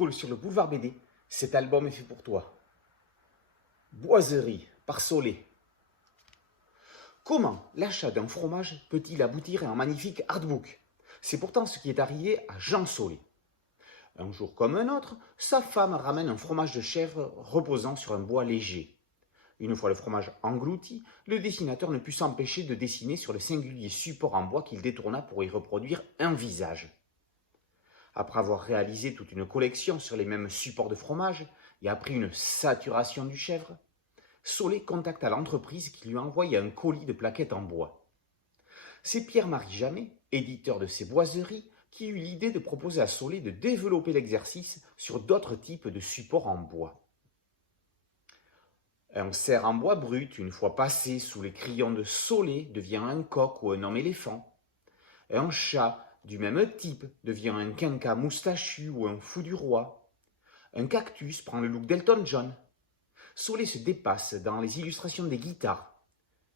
déroule sur le boulevard BD, cet album est fait pour toi. Boiserie par Solé. Comment l'achat d'un fromage peut-il aboutir à un magnifique artbook? C'est pourtant ce qui est arrivé à Jean Solé. Un jour comme un autre, sa femme ramène un fromage de chèvre reposant sur un bois léger. Une fois le fromage englouti, le dessinateur ne put s'empêcher de dessiner sur le singulier support en bois qu'il détourna pour y reproduire un visage. Après avoir réalisé toute une collection sur les mêmes supports de fromage et appris une saturation du chèvre, Solé contacta l'entreprise qui lui envoya un colis de plaquettes en bois. C'est Pierre-Marie Jamet, éditeur de ces boiseries, qui eut l'idée de proposer à Solé de développer l'exercice sur d'autres types de supports en bois. Un cerf en bois brut, une fois passé sous les crayons de Solé, devient un coq ou un homme éléphant. Un chat du même type devient un quinca moustachu ou un fou du roi. Un cactus prend le look d'Elton John. Solé se dépasse dans les illustrations des guitares.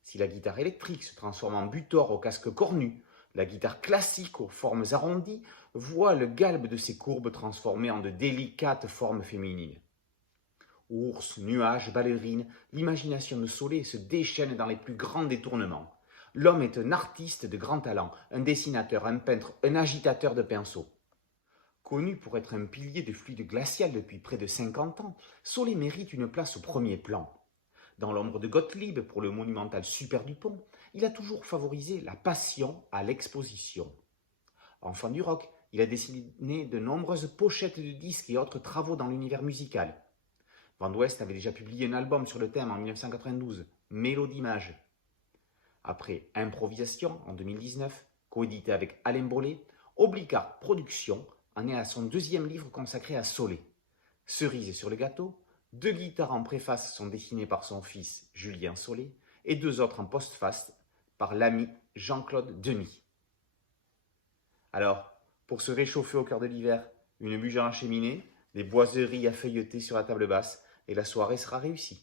Si la guitare électrique se transforme en butor au casque cornu, la guitare classique aux formes arrondies voit le galbe de ses courbes transformées en de délicates formes féminines. Ours, nuages, ballerines, l'imagination de Solé se déchaîne dans les plus grands détournements. L'homme est un artiste de grand talent, un dessinateur, un peintre, un agitateur de pinceaux. Connu pour être un pilier de fluide glacial depuis près de 50 ans, Solé mérite une place au premier plan. Dans l'ombre de Gottlieb pour le monumental Super Dupont, il a toujours favorisé la passion à l'exposition. Enfant du rock, il a dessiné de nombreuses pochettes de disques et autres travaux dans l'univers musical. Van West avait déjà publié un album sur le thème en 1992, Mélo d'images. Après Improvisation en 2019, coédité avec Alain Bollet, Obligard Productions en est à son deuxième livre consacré à Solé. Cerise sur le gâteau, 2 guitares en préface sont dessinées par son fils Julien Solé et 2 autres en postface par l'ami Jean-Claude Denis. Alors, pour se réchauffer au cœur de l'hiver, une bûche à la cheminée, des boiseries à feuilleter sur la table basse et la soirée sera réussie.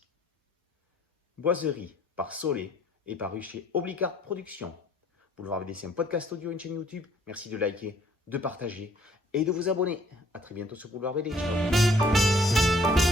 Boiserie par Solé et paru chez Obligard Productions. Boulevard BD, c'est un podcast audio et une chaîne YouTube. Merci de liker, de partager et de vous abonner. A très bientôt sur Boulevard BD. Ciao.